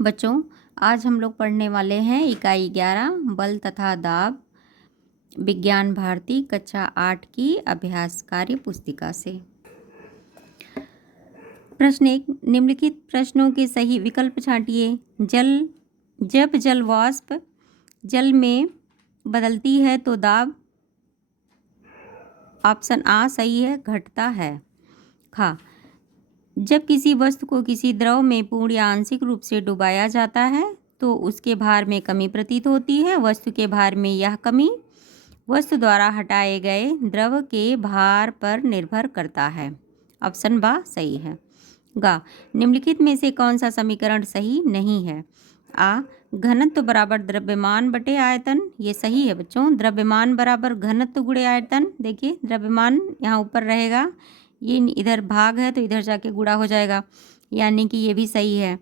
बच्चों, आज हम लोग पढ़ने वाले हैं इकाई 11 बल तथा दाब विज्ञान भारती कक्षा 8 की अभ्यास कार्य पुस्तिका से। प्रश्न 1, निम्नलिखित प्रश्नों के सही विकल्प छांटिए। जब जल वाष्प जल में बदलती है तो दाब, ऑप्शन आ सही है, घटता है। खा, जब किसी वस्तु को किसी द्रव में पूर्ण या आंशिक रूप से डुबाया जाता है तो उसके भार में कमी प्रतीत होती है। वस्तु के भार में यह कमी वस्तु द्वारा हटाए गए द्रव के भार पर निर्भर करता है। ऑप्शन बा सही है। गा, निम्नलिखित में से कौन सा समीकरण सही नहीं है। आ, घनत्व बराबर द्रव्यमान बटे आयतन, ये सही है बच्चों। द्रव्यमान बराबर घनत्व गुणे आयतन। देखिए द्रव्यमान यहाँ ऊपर रहेगा, ये इधर भाग है तो इधर जाके गुणा हो जाएगा, यानी कि ये भी सही है।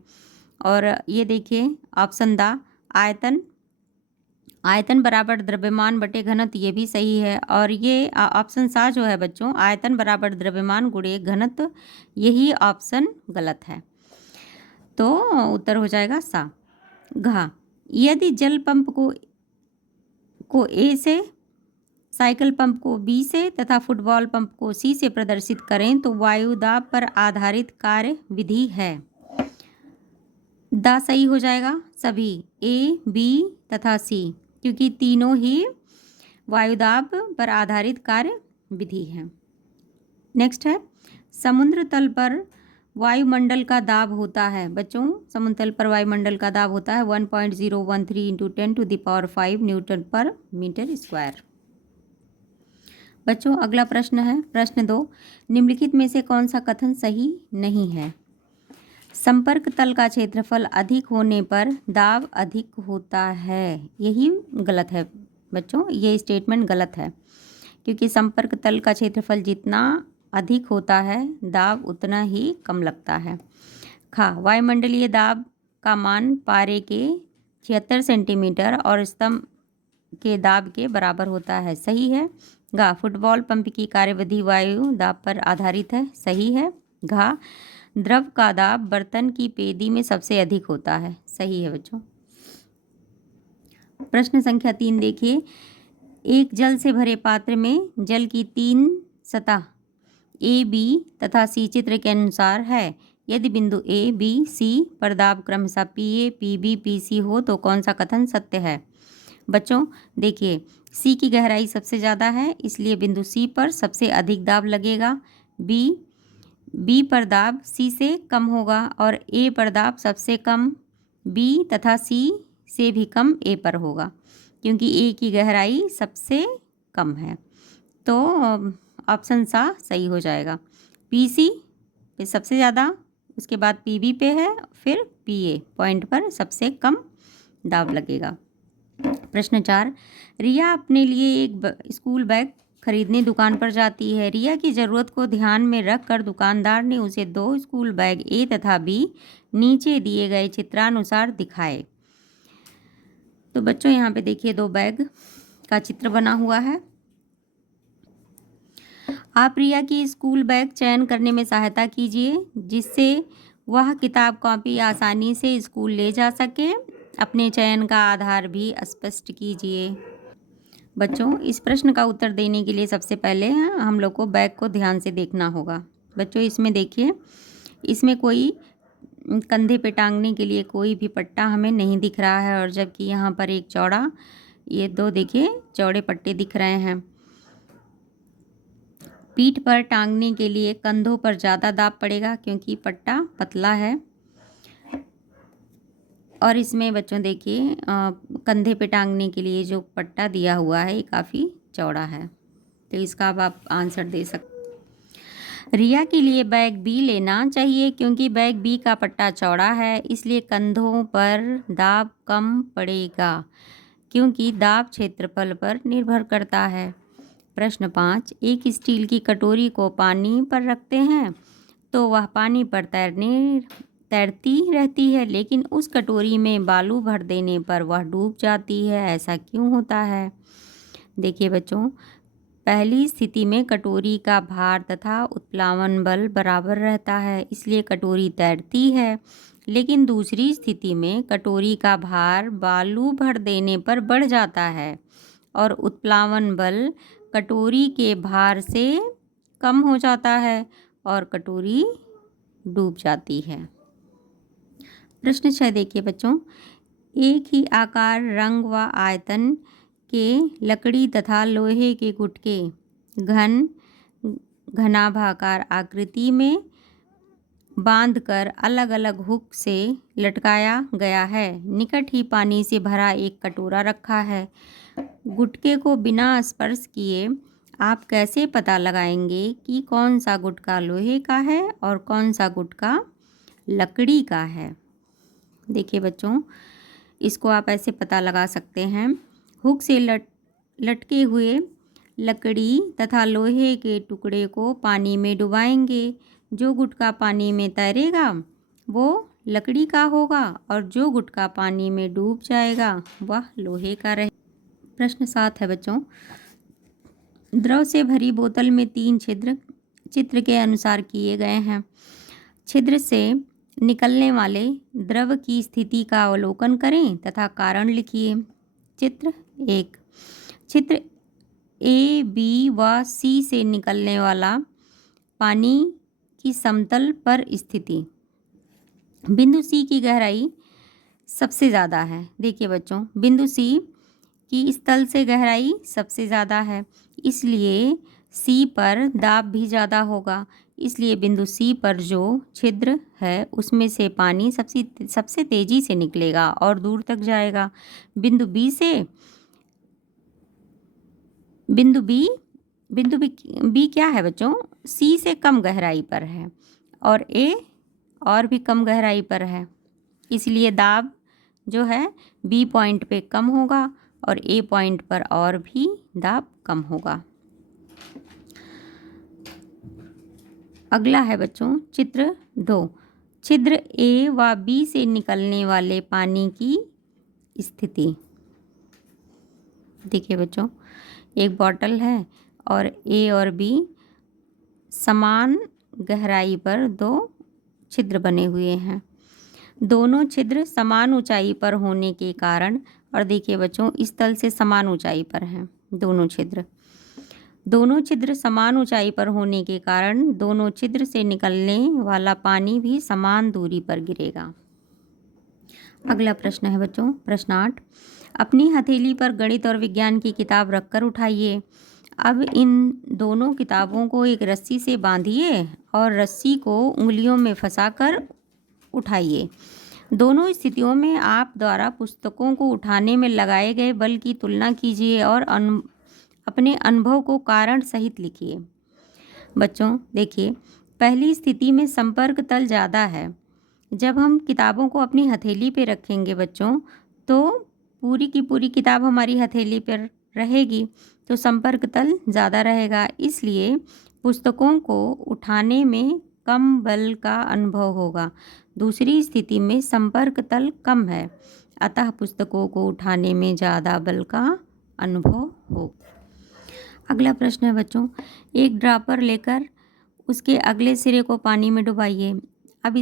और ये देखिए ऑप्शन दा, आयतन बराबर द्रव्यमान बटे घनत्व, ये भी सही है। और ये ऑप्शन सा जो है बच्चों, आयतन बराबर द्रव्यमान गुणे घनत्व, यही ऑप्शन गलत है, तो उत्तर हो जाएगा सा। घा, यदि जल पंप को ए से, साइकिल पंप को बी से तथा फुटबॉल पंप को सी से प्रदर्शित करें तो वायु दाब पर आधारित कार्य विधि है। दा सही हो जाएगा सभी, ए, बी तथा सी, क्योंकि तीनों ही वायुदाब पर आधारित कार्य विधि है। नेक्स्ट है, समुद्र तल पर वायुमंडल का दाब होता है। बच्चों, समुद्र तल पर वायुमंडल का दाब होता है 1.013 × 10⁵ न्यूटन पर मीटर स्क्वायर। बच्चों, अगला प्रश्न है प्रश्न 2, निम्नलिखित में से कौन सा कथन सही नहीं है। संपर्क तल का क्षेत्रफल अधिक होने पर दाब अधिक होता है, यही गलत है बच्चों, ये स्टेटमेंट गलत है, क्योंकि संपर्क तल का क्षेत्रफल जितना अधिक होता है दाब उतना ही कम लगता है। खा, वायुमंडलीय दाब का मान पारे के 76 सेंटीमीटर और स्तंभ के दाब के बराबर होता है, सही है। गा, फुटबॉल पंप की कार्यविधि वायु दाब पर आधारित है, सही है। घा, द्रव का दाब बर्तन की पेदी में सबसे अधिक होता है, सही है बच्चों। प्रश्न संख्या 3 देखिए, एक जल से भरे पात्र में जल की 3 सतह ए, बी तथा सी चित्र के अनुसार है। यदि बिंदु ए, बी, सी पर दाब क्रमशः P A, P B, P C हो तो कौन सा कथन सत्य है। बच्चों देखिए, सी की गहराई सबसे ज़्यादा है, इसलिए बिंदु सी पर सबसे अधिक दाब लगेगा। बी पर दाब सी से कम होगा और ए पर दाब सबसे कम बी तथा सी से भी कम ए पर होगा, क्योंकि ए की गहराई सबसे कम है, तो ऑप्शन सा सही हो जाएगा। पी सी पे सबसे ज़्यादा, उसके बाद पी बी पे है, फिर पी ए पॉइंट पर सबसे कम दाब लगेगा। प्रश्न 4, रिया अपने लिए एक स्कूल बैग खरीदने दुकान पर जाती है। रिया की ज़रूरत को ध्यान में रखकर दुकानदार ने उसे 2 स्कूल बैग ए तथा बी नीचे दिए गए चित्रानुसार दिखाए। तो बच्चों यहाँ पे देखिए 2 बैग का चित्र बना हुआ है। आप रिया की स्कूल बैग चयन करने में सहायता कीजिए, जिससे वह किताब कॉपी आसानी से स्कूल ले जा सके। अपने चयन का आधार भी स्पष्ट कीजिए। बच्चों, इस प्रश्न का उत्तर देने के लिए सबसे पहले हम लोग को बैग को ध्यान से देखना होगा। बच्चों, इसमें देखिए, इसमें कोई कंधे पे टांगने के लिए कोई भी पट्टा हमें नहीं दिख रहा है, और जबकि यहाँ पर एक चौड़ा, ये 2 देखिए चौड़े पट्टे दिख रहे हैं। पीठ पर टांगने के लिए कंधों पर ज़्यादा दाब पड़ेगा क्योंकि पट्टा पतला है, और इसमें बच्चों देखिए कंधे पे टांगने के लिए जो पट्टा दिया हुआ है ये काफ़ी चौड़ा है, तो इसका अब आप आंसर दे सकते। रिया के लिए बैग बी लेना चाहिए क्योंकि बैग बी का पट्टा चौड़ा है, इसलिए कंधों पर दाब कम पड़ेगा, क्योंकि दाब क्षेत्रफल पर निर्भर करता है। प्रश्न 5, एक स्टील की कटोरी को पानी पर रखते हैं तो वह पानी पर तैरती रहती है, लेकिन उस कटोरी में बालू भर देने पर वह डूब जाती है, ऐसा क्यों होता है। देखिए बच्चों, पहली स्थिति में कटोरी का भार तथा उत्प्लावन बल बराबर रहता है, इसलिए कटोरी तैरती है, लेकिन दूसरी स्थिति में कटोरी का भार बालू भर देने पर बढ़ जाता है और उत्प्लावन बल कटोरी के भार से कम हो जाता है और कटोरी डूब जाती है। प्रश्न 6 देखिए बच्चों, एक ही आकार, रंग व आयतन के लकड़ी तथा लोहे के गुटके घनाभाकार आकृति में बांधकर अलग अलग हुक से लटकाया गया है। निकट ही पानी से भरा एक कटोरा रखा है। गुटके को बिना स्पर्श किए आप कैसे पता लगाएंगे कि कौन सा गुटका लोहे का है और कौन सा गुटका लकड़ी का है? देखिए बच्चों, इसको आप ऐसे पता लगा सकते हैं। हुक से लटके हुए लकड़ी तथा लोहे के टुकड़े को पानी में डुबाएंगे। जो गुटका पानी में तैरेगा वो लकड़ी का होगा और जो गुटका पानी में डूब जाएगा वह लोहे का रहे। प्रश्न 7 है बच्चों, द्रव से भरी बोतल में 3 छिद्र चित्र के अनुसार किए गए हैं। छिद्र से निकलने वाले द्रव की स्थिति का अवलोकन करें तथा कारण लिखिए। चित्र 1, चित्र ए, बी व सी से निकलने वाला पानी की समतल पर स्थिति। बिंदु सी की गहराई सबसे ज़्यादा है। देखिए बच्चों, बिंदु सी की स्थल से गहराई सबसे ज़्यादा है, इसलिए सी पर दाब भी ज़्यादा होगा। इसलिए बिंदु सी पर जो छिद्र है उसमें से पानी सबसे तेज़ी से निकलेगा और दूर तक जाएगा। बिंदु बी क्या है बच्चों? सी से कम गहराई पर है और ए और भी कम गहराई पर है, इसलिए दाब जो है बी पॉइंट पे कम होगा और ए पॉइंट पर और भी दाब कम होगा। अगला है बच्चों चित्र 2, छिद्र ए व बी से निकलने वाले पानी की स्थिति। देखिए बच्चों, एक बॉटल है और ए और बी समान गहराई पर 2 छिद्र बने हुए हैं। दोनों छिद्र समान ऊंचाई पर होने के कारण, और देखिए बच्चों इस तल से समान ऊंचाई पर हैं दोनों छिद्र समान ऊंचाई पर होने के कारण दोनों छिद्र से निकलने वाला पानी भी समान दूरी पर गिरेगा। अगला प्रश्न है बच्चों, प्रश्न 8, अपनी हथेली पर गणित और विज्ञान की किताब रखकर उठाइए। अब इन दोनों किताबों को एक रस्सी से बांधिए और रस्सी को उंगलियों में फंसाकर उठाइए। दोनों स्थितियों में आप द्वारा पुस्तकों को उठाने में लगाए गए बल की तुलना कीजिए और अपने अनुभव को कारण सहित लिखिए। बच्चों देखिए, पहली स्थिति में संपर्क तल ज़्यादा है। जब हम किताबों को अपनी हथेली पे रखेंगे बच्चों, तो पूरी की पूरी किताब हमारी हथेली पर रहेगी, तो संपर्क तल ज़्यादा रहेगा, इसलिए पुस्तकों को उठाने में कम बल का अनुभव होगा। दूसरी स्थिति में संपर्क तल कम है, अतः पुस्तकों को उठाने में ज़्यादा बल का अनुभव हो। अगला प्रश्न है बच्चों, एक ड्रॉपर लेकर उसके अगले सिरे को पानी में डुबाइए। अब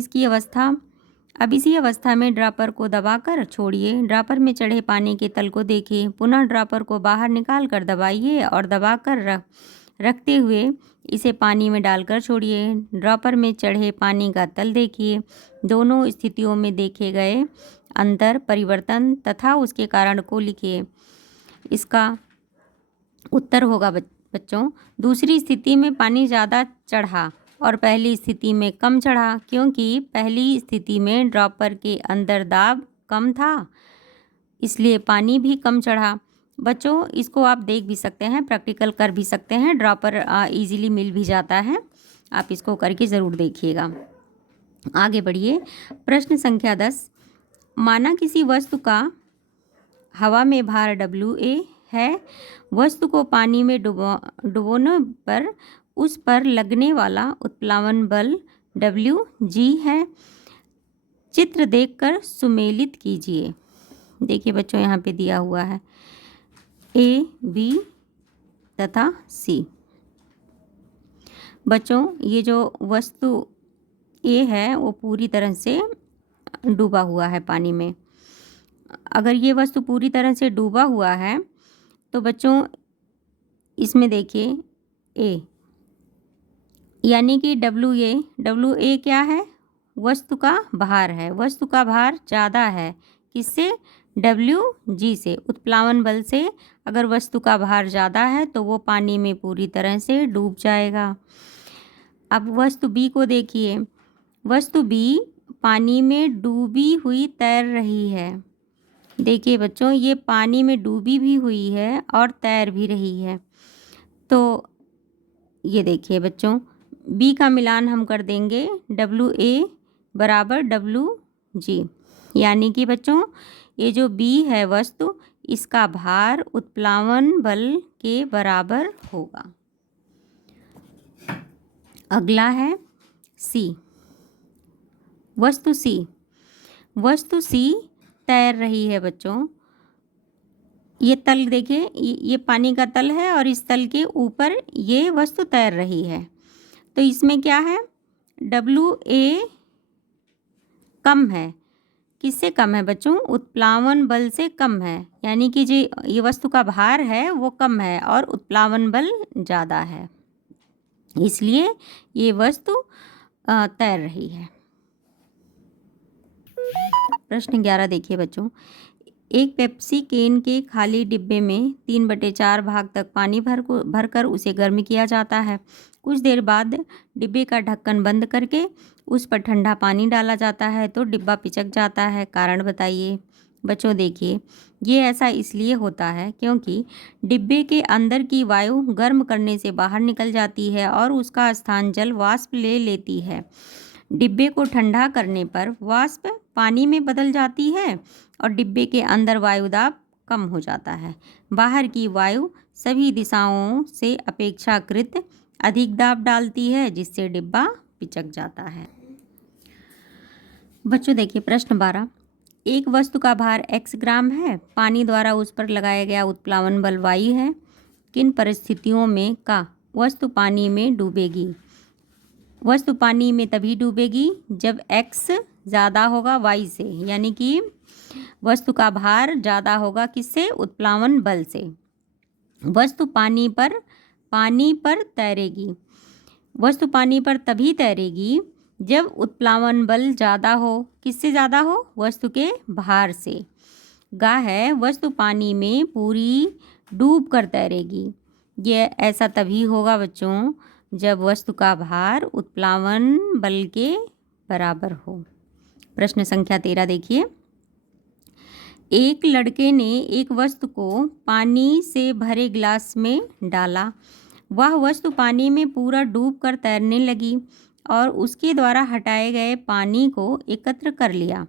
इसी अवस्था में ड्रॉपर को दबाकर छोड़िए। ड्रॉपर में चढ़े पानी के तल को देखिए। पुनः ड्रॉपर को बाहर निकाल कर दबाइए और दबाकर रखते हुए इसे पानी में डालकर छोड़िए। ड्रॉपर में चढ़े पानी का तल देखिए। दोनों स्थितियों में देखे गए अंतर, परिवर्तन तथा उसके कारण को लिखिए। इसका उत्तर होगा बच्चों, दूसरी स्थिति में पानी ज़्यादा चढ़ा और पहली स्थिति में कम चढ़ा, क्योंकि पहली स्थिति में ड्रॉपर के अंदर दाब कम था, इसलिए पानी भी कम चढ़ा। बच्चों इसको आप देख भी सकते हैं, प्रैक्टिकल कर भी सकते हैं, ड्रॉपर इजीली मिल भी जाता है, आप इसको करके ज़रूर देखिएगा। आगे बढ़िए, प्रश्न संख्या 10, माना किसी वस्तु का हवा में भार WA है। वस्तु को पानी में डुबोने पर उस पर लगने वाला उत्प्लावन बल WG है। चित्र देखकर सुमेलित कीजिए। देखिए बच्चों, यहाँ पे दिया हुआ है A, B तथा C। बच्चों ये जो वस्तु A है वो पूरी तरह से डूबा हुआ है पानी में। अगर ये वस्तु पूरी तरह से डूबा हुआ है तो बच्चों इसमें देखिए ए, यानी कि डब्ल्यू ए क्या है? वस्तु का भार है। वस्तु का भार ज़्यादा है किससे? WG से। उत्प्लावन बल से अगर वस्तु का भार ज़्यादा है तो वो पानी में पूरी तरह से डूब जाएगा। अब वस्तु बी को देखिए। वस्तु बी पानी में डूबी हुई तैर रही है। देखिए बच्चों, ये पानी में डूबी भी हुई है और तैर भी रही है। तो ये देखिए बच्चों, बी का मिलान हम कर देंगे WA बराबर WG, यानी कि बच्चों ये जो बी है वस्तु, इसका भार उत्प्लावन बल के बराबर होगा। अगला है सी। वस्तु सी तैर रही है बच्चों। ये तल देखिए, ये पानी का तल है और इस तल के ऊपर ये वस्तु तैर रही है। तो इसमें क्या है? WA कम है। किससे कम है बच्चों? उत्प्लावन बल से कम है, यानी कि जो ये वस्तु का भार है वो कम है और उत्प्लावन बल ज़्यादा है, इसलिए ये वस्तु तैर रही है। प्रश्न 11 देखिए बच्चों। एक पेप्सी कैन के खाली डिब्बे में 3/4 भाग तक पानी भरकर उसे गर्म किया जाता है। कुछ देर बाद डिब्बे का ढक्कन बंद करके उस पर ठंडा पानी डाला जाता है तो डिब्बा पिचक जाता है। कारण बताइए। बच्चों देखिए, ये ऐसा इसलिए होता है क्योंकि डिब्बे के अंदर की वायु गर्म करने से बाहर निकल जाती है और उसका स्थान जल वाष्प ले लेती है। डिब्बे को ठंडा करने पर वाष्प पानी में बदल जाती है और डिब्बे के अंदर वायुदाब कम हो जाता है। बाहर की वायु सभी दिशाओं से अपेक्षाकृत अधिक दाब डालती है, जिससे डिब्बा पिचक जाता है। बच्चों देखिए प्रश्न 12। एक वस्तु का भार x ग्राम है। पानी द्वारा उस पर लगाया गया उत्प्लावन बल y है। किन परिस्थितियों में का वस्तु पानी में डूबेगी? वस्तु पानी में तभी डूबेगी जब x ज़्यादा होगा y से, यानी कि वस्तु का भार ज़्यादा होगा किससे? उत्प्लावन बल से। वस्तु पानी पर तैरेगी। वस्तु पानी पर तभी तैरेगी जब उत्प्लावन बल ज़्यादा हो। किससे ज़्यादा हो? वस्तु के भार से। गा है वस्तु पानी में पूरी डूब कर तैरेगी। ये ऐसा तभी होगा बच्चों जब वस्तु का भार उत्प्लावन बल के बराबर हो। प्रश्न संख्या 13 देखिए। एक लड़के ने एक वस्तु को पानी से भरे गिलास में डाला। वह वस्तु पानी में पूरा डूब कर तैरने लगी और उसके द्वारा हटाए गए पानी को एकत्र कर लिया।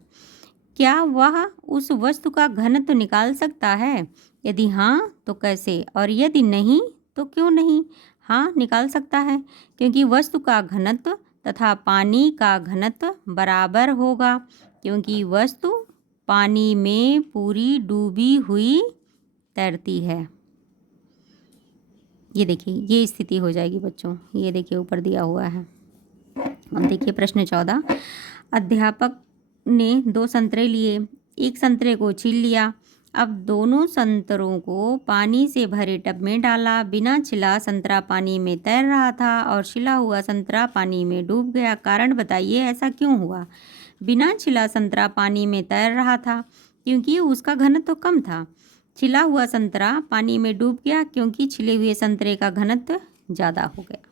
क्या वह उस वस्तु का घनत्व निकाल सकता है? यदि हाँ तो कैसे, और यदि नहीं तो क्यों नहीं? हाँ, निकाल सकता है, क्योंकि वस्तु का घनत्व तथा पानी का घनत्व बराबर होगा, क्योंकि वस्तु पानी में पूरी डूबी हुई तैरती है। ये देखिए, ये स्थिति हो जाएगी बच्चों। ये देखिए ऊपर दिया हुआ है। अब देखिए प्रश्न 14। अध्यापक ने 2 संतरे लिए। एक संतरे को छील लिया। अब दोनों संतरों को पानी से भरे टब में डाला। बिना छिला संतरा पानी में तैर रहा था और छिला हुआ संतरा पानी में डूब गया। कारण बताइए, ऐसा क्यों हुआ? बिना छिला संतरा पानी में तैर रहा था क्योंकि उसका घनत्व कम था। छिला हुआ संतरा पानी में डूब गया क्योंकि छिले हुए संतरे का घनत्व ज़्यादा हो गया।